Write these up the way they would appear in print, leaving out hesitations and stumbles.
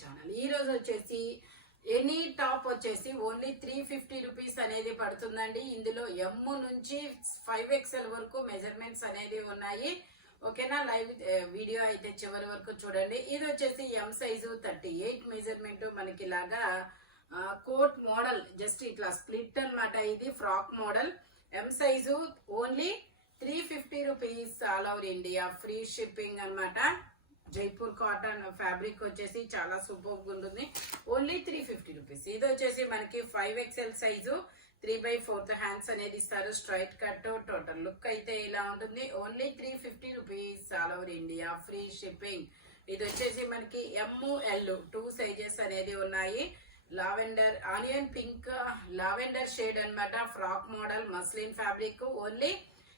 Channel. ఈ రోజు వచ్చేసి ఎనీ టాప్ వచ్చేసి ఓన్లీ 350 రూపీస్ అనేది పడుతుందండి. ఇందులో ఎమ్ నుంచి 5XL వరకు మెజర్మెంట్స్ అనేది ఉన్నాయి. ఓకేనా, లైవ్ వీడియో అయితే చివరి వరకు చూడండి. ఇది వచ్చేసి ఎం సైజు 38 మెజర్మెంట్. మనకి ఇలాగా కోట్ మోడల్, జస్ట్ ఇట్లా స్ప్లిట్ అన్నమాట. ఇది frock model. M size only 350 rupees, all over India free shipping అన్నమాట. జైపూర్ కాటన్ ఫ్యాబ్రిక్ వచ్చేసి చాలా సూపర్ ఉంటుంది. Only 350 rupees. ఇది వచ్చేసి మనకి 5XL సైజు 3/4 హ్యాండ్స్ అనేది ఇస్తారు. Straight cut. టోటల్ లుక్ అయితే ఇలా ఉంటుంది. Only 350 rupees, all over India free shipping. ఇది వచ్చేసి మనకి ML 2 సైజెస్ అనేది ఉన్నాయి. Lavender, onion pink, lavender shade అన్నమాట. Frock model muslin fabric. Only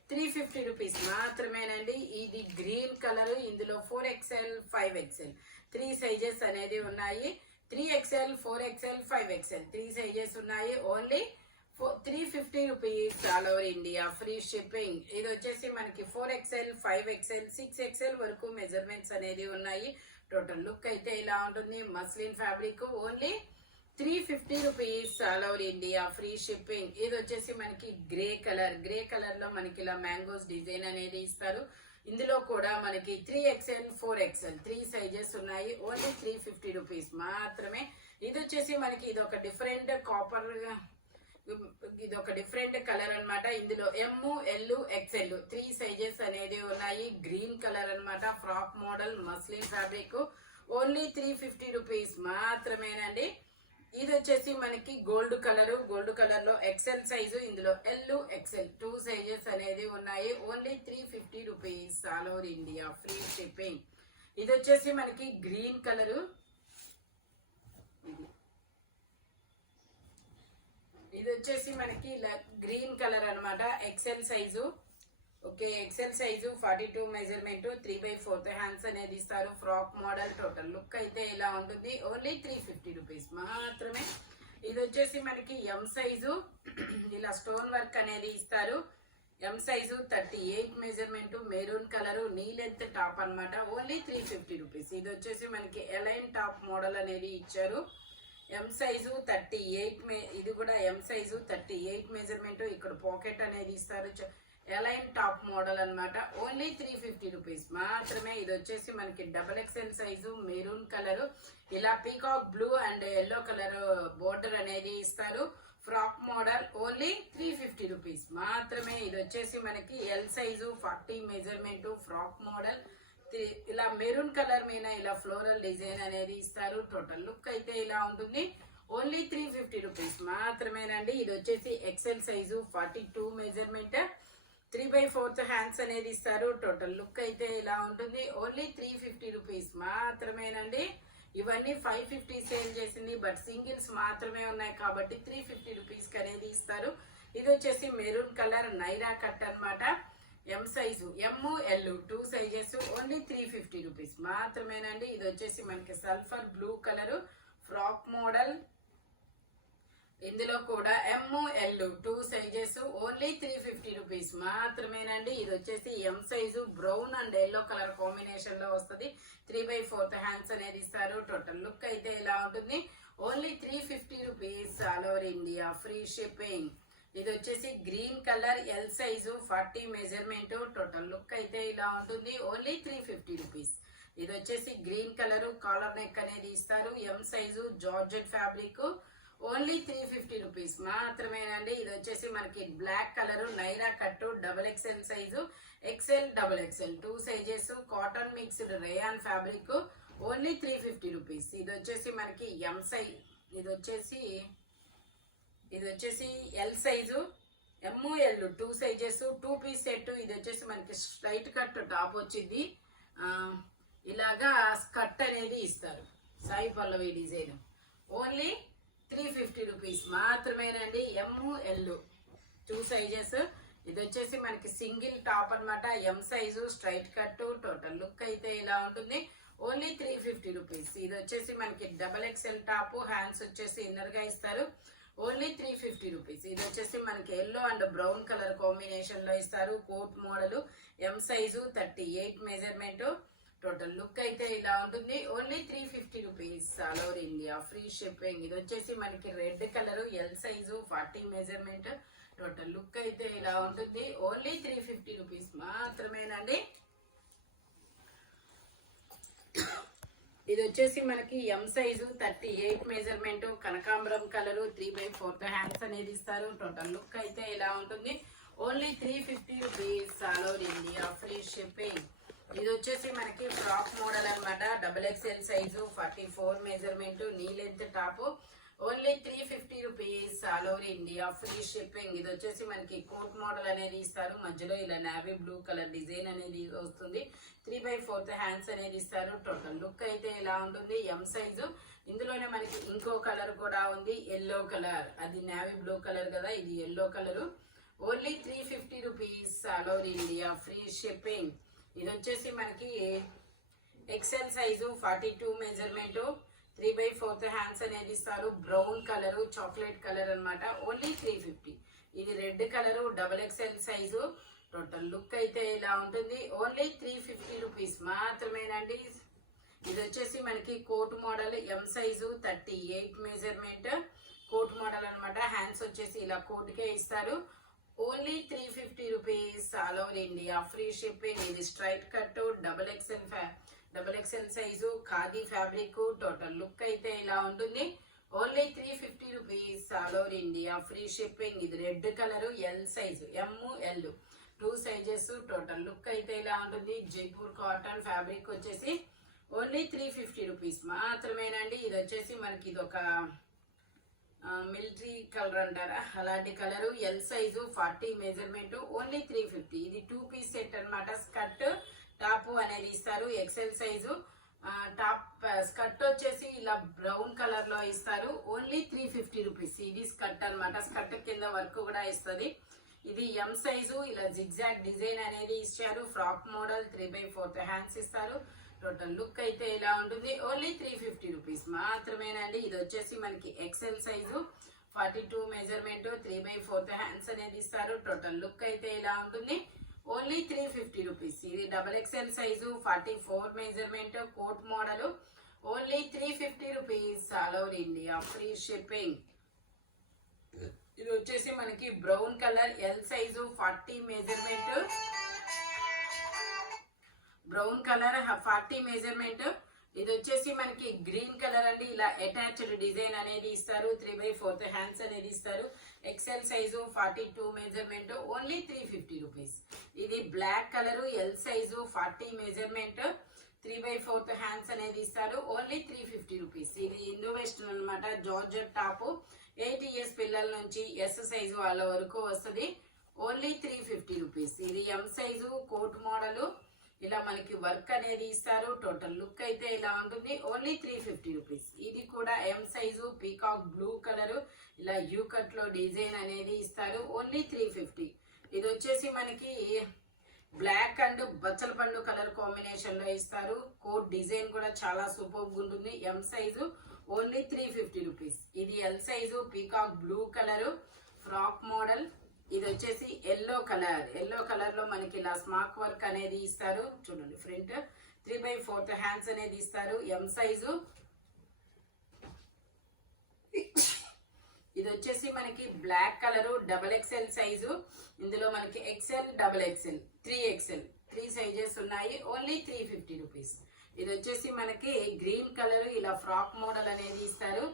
350 rupees మాత్రమేనండి. ఇది గ్రీన్ కలర్. ఇందులో 4XL 5XL 3 సైజెస్ అనేది ఉన్నాయి. 3XL 4XL 5XL 3 సైజెస్ ఉన్నాయి. Only 350 rupees, all over India free shipping. ఇది వచ్చేసి మనకి 4XL 5XL 6XL వరకు మెజర్మెంట్స్ అనేది ఉన్నాయి. టోటల్ లుక్ అయితే ఇలా ఉంటుంది. Muslin fabric. Only 350 rupees, all over India free shipping. ఇది వచ్చేసి మనకి గ్రే కలర్. గ్రే కలర్ లో మనకి ఇలా మ్యాంగోస్ డిజైన్ అనేది ఇస్తారు. ఇందులో కూడా మనకి 3XL 4XL 3 సైజెస్ ఉన్నాయి. ఓన్లీ 350 రూపీస్ మాత్రమే. ఇది వచ్చేసి మనకి ఇది ఒక డిఫరెంట్ కాపర్, ఇది ఒక డిఫరెంట్ కలర్ అన్నమాట. ఇందులో ML XL 3 సైజెస్ అనేది ఉన్నాయి. గ్రీన్ కలర్ అన్నమాట. Frock model muslin fabric. Only 350 rupees మాత్రమేనండి. ఇది వచ్చేసి మనకి గోల్డ్ కలర్. గోల్డ్ కలర్ లో XL సైజు, ఇందులో L XL 2 సైజెస్ అనేది ఉన్నాయి. Only 350 rupees, all over India free shipping. ఇది వచ్చేసి మనకి గ్రీన్ కలర్. ఇది వచ్చేసి మనకి గ్రీన్ కలర్ అన్నమాట. XL size. Okay, XL size 42 measurement. 3/4 hands అనేది ఇస్తారు. Frock model. టోటల్ లుక్ అయితే ఇలా ఉంటుంది. ఓన్లీ 350 రూపీస్ మాత్రమే. ఇది వచ్చేసి మనకి ఎం సైజు. ఇలా స్టోన్ వర్క్ అనేది ఇస్తారు. M size 38 measurement. Maroon colour. Knee length top అన్నమాట. Only 350 rupees. ఇది వచ్చేసి మనకి ఎలైన్ టాప్ మోడల్ అనేది ఇచ్చారు. M size 38. ఇది కూడా ఎం సైజు 38 మెజర్మెంట్. ఇక్కడ పాకెట్ అనేది ఇస్తారు. ఎలైన్ టాప్ మోడల్ అన్నమాట. ఓన్లీ 350 రూపీస్ మాత్రమే. ఇది వచ్చేసి మనకి XXL సైజు. Maroon colour. ఇలా peacock blue and yellow colour border అనేది ఇస్తారు. Frock model. ఓన్లీ 350 రూపీస్ మాత్రమే. ఇది వచ్చేసి మనకి L size 40 measurement. Frock model. ఇలా మెరూన్ కలర్ మీద ఇలా ఫ్లోరల్ డిజైన్ అనేది ఇస్తారు. టోటల్ లుక్ అయితే ఇలా ఉంటుంది. ఓన్లీ 350 రూపీస్ మాత్రమేనండి. ఇది వచ్చేసి XL సైజు 42 మెజర్మెంట్. 3/4 హ్యాండ్స్ అనేది ఇస్తారు. టోటల్ లుక్ అయితే ఇలా ఉంటుంది. ఓన్లీ 350 రూపీస్ మాత్రమేనండి. ఇవన్నీ 550 సేల్ చేసింది, బట్ సింగిల్స్ మాత్రమే ఉన్నాయి కాబట్టి 350 రూపీస్ అనేది ఇస్తారు. ఇది వచ్చేసి మెరూన్ కలర్ నైరా కట్ అన్నమాట. M size. ML 2 sizes. Only 350 rupees మాత్రమేనండి. ఇది వచ్చేసి మనకి sulphur blue colour frock model. ఇందులో కూడా ML 2 సైజెస్. ఓన్లీ 350 రూపీస్ మాత్రమేనండి. ఇది వచ్చేసి M size. Brown and yellow colour combination లో వస్తుంది. 3/4 హ్యాండ్స్ అనేది ఇస్తారు. టోటల్ లుక్ అయితే ఇలా ఉంటుంది. Only 350 rupees, all over India free shipping. ఇది వచ్చేసి green colour. L size 40 measurement. Total look అయితే ఇలా ఉంటుంది. Only 350 rupees. ఇది వచ్చేసి గ్రీన్ కలర్. కాలర్ నెక్ అనేది ఇస్తారు. M size. Georgette fabric. Only 350 rupees మాత్రమేనండి. ఇది వచ్చేసి మనకి black colour Naira cut. XXL size. XL XXL 2 sizes. Cotton mixed rayon fabric. Only 350 rupees. ఇది వచ్చేసి మనకి ఎం సైజ్. ఇది వచ్చేసి L size. ML 2 sizes. 2 piece set. ఇది వచ్చేసి మనకి స్ట్రైట్ కట్ టాప్ వచ్చింది. ఇలాగా స్కర్ట్ అనేది ఇస్తారు. Sai Pallavi design. Only 350 rupees మాత్రమేనండి. ML 2 sizes. ఇది వచ్చేసి మనకి సింగిల్ టాప్ అన్నమాట. M size. Straight cut. Total look అయితే ఇలా ఉంటుంది. Only 350 rupees. ఇది వచ్చేసి మనకి XXL టాప్. హ్యాండ్స్ వచ్చేసి ఇన్నర్ గా ఇస్తారు. Only 350 rupees. ఇది వచ్చేసి మనకి yellow and brown colour combination లో ఇస్తారు. Coat model. M size 38 measurement. Total look అయితే ఇలా ఉంటుంది. Only 350 rupees all over India, free shipping. ఇది వచ్చేసి మనకి red colour, L size, 40 measurement. Total look అయితే ఇలా ఉంటుంది. ఓన్లీ 350 రూపీస్ మాత్రమేనండి. ఇది వచ్చేసి మనకి ఎం సైజు, 38 మెజర్మెంట్, కనకాంబరం కలర్, 3/4 హ్యాండ్స్ అనేది ఇస్తారు. టోటల్ లుక్ అయితే ఇలా ఉంటుంది. Only 350 rupees all over India, free shipping. ఇది వచ్చేసి మనకి ఫ్రాక్ మోడల్ అనమాట. XXL సైజు, 44 మెజర్మెంట్, నీ length top. Only 350 rupees all over India, free shipping. ఇది వచ్చేసి మనకి కోట్ మోడల్ అనేది ఇస్తారు. మధ్యలో ఇలా నావీ బ్లూ కలర్ డిజైన్ అనేది వస్తుంది. 3/4 హ్యాండ్స్ అనేది ఇస్తారు. టోటల్ లుక్ అయితే ఇలా ఉంటుంది. M size. ఇందులోనే మనకి ఇంకో కలర్ కూడా ఉంది, ఎల్లో కలర్. అది నావీ బ్లూ కలర్ కదా, ఇది yellow colour. Only 350 rupees all over India, free shipping. ఇది వచ్చేసి మనకి XL సైజు, 42 మెజర్మెంట్, 3/4 హ్యాండ్స్ అనేది ఇస్తారు. బ్రౌన్ కలర్, చాక్లెట్ కలర్ అనమాట. ఓన్లీ 350. ఇది red colour, XXL size. Total look అయితే ఇలా ఉంటుంది. ఓన్లీ 350 రూపీస్ మాత్రమేనండి. ఇది వచ్చేసి మనకి coat model, M size, 38 measurement, coat model అనమాట. హ్యాండ్స్ వచ్చేసి ఇలా కోట్కే ఇస్తారు. Only 350 rupees all over India, free shipping. ఇది straight cut, XXL size, khadi fabric. Total look అయితే ఇలా ఉంటుంది. Only 350 rupees all over India, free shipping. ఇది red colour, L size, ML 2 sizes. Total look అయితే ఇలా ఉంటుంది. జైపూర్ కాటన్ ఫ్యాబ్రిక్ వచ్చేసి only 350 rupees మాత్రమేనండి. ఇది వచ్చేసి మనకి ఇది ఒక మిలిటరీ కలర్ అంటారా, అలాంటి colour. L size, 40 measurement, only 350. ఇది 2 పీస్ సెట్ అనమాట. స్కర్ట్, టాప్ అనేది ఇస్తారు. XL size. టాప్ స్కర్ట్ వచ్చేసి ఇలా బ్రౌన్ కలర్ లో ఇస్తారు. Only 350 rupees. ఇది స్కర్ట్ అనమాట. స్కర్ట్ కింద వర్క్ కూడా ఇస్తుంది. ఇది ఎం సైజు. ఇలా జిగ్జాగ్ డిజైన్ అనేది ఇచ్చారు. ఫ్రాక్ మోడల్, 3/4 హ్యాండ్స్ ఇస్తారు. టోటల్ లుక్ అయితే ఇలా ఉంటుంది. ఓన్లీ 350 రూపీస్ మాత్రమేనండి. ఇది వచ్చేసి మనకి XL సైజు, 42 మెజర్మెంట్, 3/4 హ్యాండ్స్ అనేది ఇస్తారు. టోటల్ లుక్ అయితే ఇలా ఉంటుంది. Only 350 rupees. ఇది XXL size, 44 measurement, coat model. Only 350 rupees all over India, free shipping. ఇది వచ్చేసి మనకి brown colour, L size, 40 measurement, brown colour, 40 measurement. ఇది వచ్చేసి మనకి గ్రీన్ కలర్ అండి. ఇలా అటాచ్డ్ డిజైన్ అనేది ఇస్తారు. 3/4 హ్యాండ్స్ అనేది ఇస్తారు. XL size, 42 measurement, only 350 rupees. ఇది black colour, L size, 40 measurement, 3/4 hands అనేది ఇస్తారు. Only 350 rupees. ఇది ఇండో వెస్టర్న్ అనమాట. Georgette top. 8 ఇయర్స్ పిల్లల నుంచి S సైజు వాళ్ళ వరకు వస్తుంది. Only 350 rupees. ఇది ఎం సైజు, కోట్ మోడల్. ఇలా మనకి వర్క్ అనేది ఇస్తారు. టోటల్ లుక్ అయితే ఇలా ఉంటుంది. Only 350 rupees. ఇది కూడా M size, peacock blue colour. ఇలా యూ కట్ లో డిజైన్ అనేది ఇస్తారు. ఓన్లీ 350. ఇది వచ్చేసి మనకి బ్లాక్ అండ్ బచ్చల పండు కలర్ కాంబినేషన్ లో ఇస్తారు. కోట్ డిజైన్ కూడా చాలా సూపర్ ఉంటుంది. M size, only 350 rupees. ఇది L size, peacock blue colour, frock model. ఇది వచ్చేసి ఎల్లో కలర్ లో మనకి ఇలా స్మాక్ వర్క్ అనేది ఇస్తారు. చూడండి, ఫ్రంట్ 3/4 హ్యాండ్స్ అనేది ఇస్తారు. M size. ఇది వచ్చేసి మనకి బ్లాక్ కలర్, XXL సైజు. ఇందులో మనకి XL, XXL, 3XL 3 సైజెస్ ఉన్నాయి. Only 350 rupees. ఇది వచ్చేసి మనకి గ్రీన్ కలర్, ఇలా ఫ్రాక్ మోడల్ అనేది ఇస్తారు.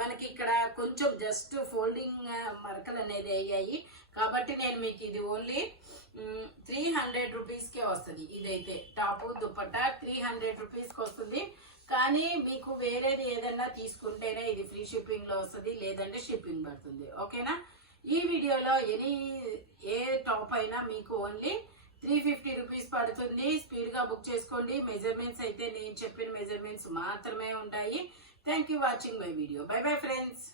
మనకి ఇక్కడ కొంచెం జస్ట్ ఫోల్డింగ్ మరకలు అనేది అయ్యాయి కాబట్టి నేను మీకు ఇది ఓన్లీ 300 రూపీస్కే వస్తుంది. ఇదైతే టాపు దుపట్టా 300 రూపీస్కి వస్తుంది. కానీ మీకు వేరేది ఏదన్నా తీసుకుంటేనే ఇది ఫ్రీ షిప్పింగ్ లో వస్తుంది, లేదంటే షిప్పింగ్ పడుతుంది. ఓకేనా? ఈ వీడియోలో ఏ టాప్ అయినా మీకు ఓన్లీ 350 రూపీస్ పడుతుంది. స్పీడ్ గా బుక్ చేసుకోండి. మెజర్మెంట్స్ అయితే నేను చెప్పిన మెజర్మెంట్స్ మాత్రమే ఉంటాయి. Thank you watching my video. By bye friends.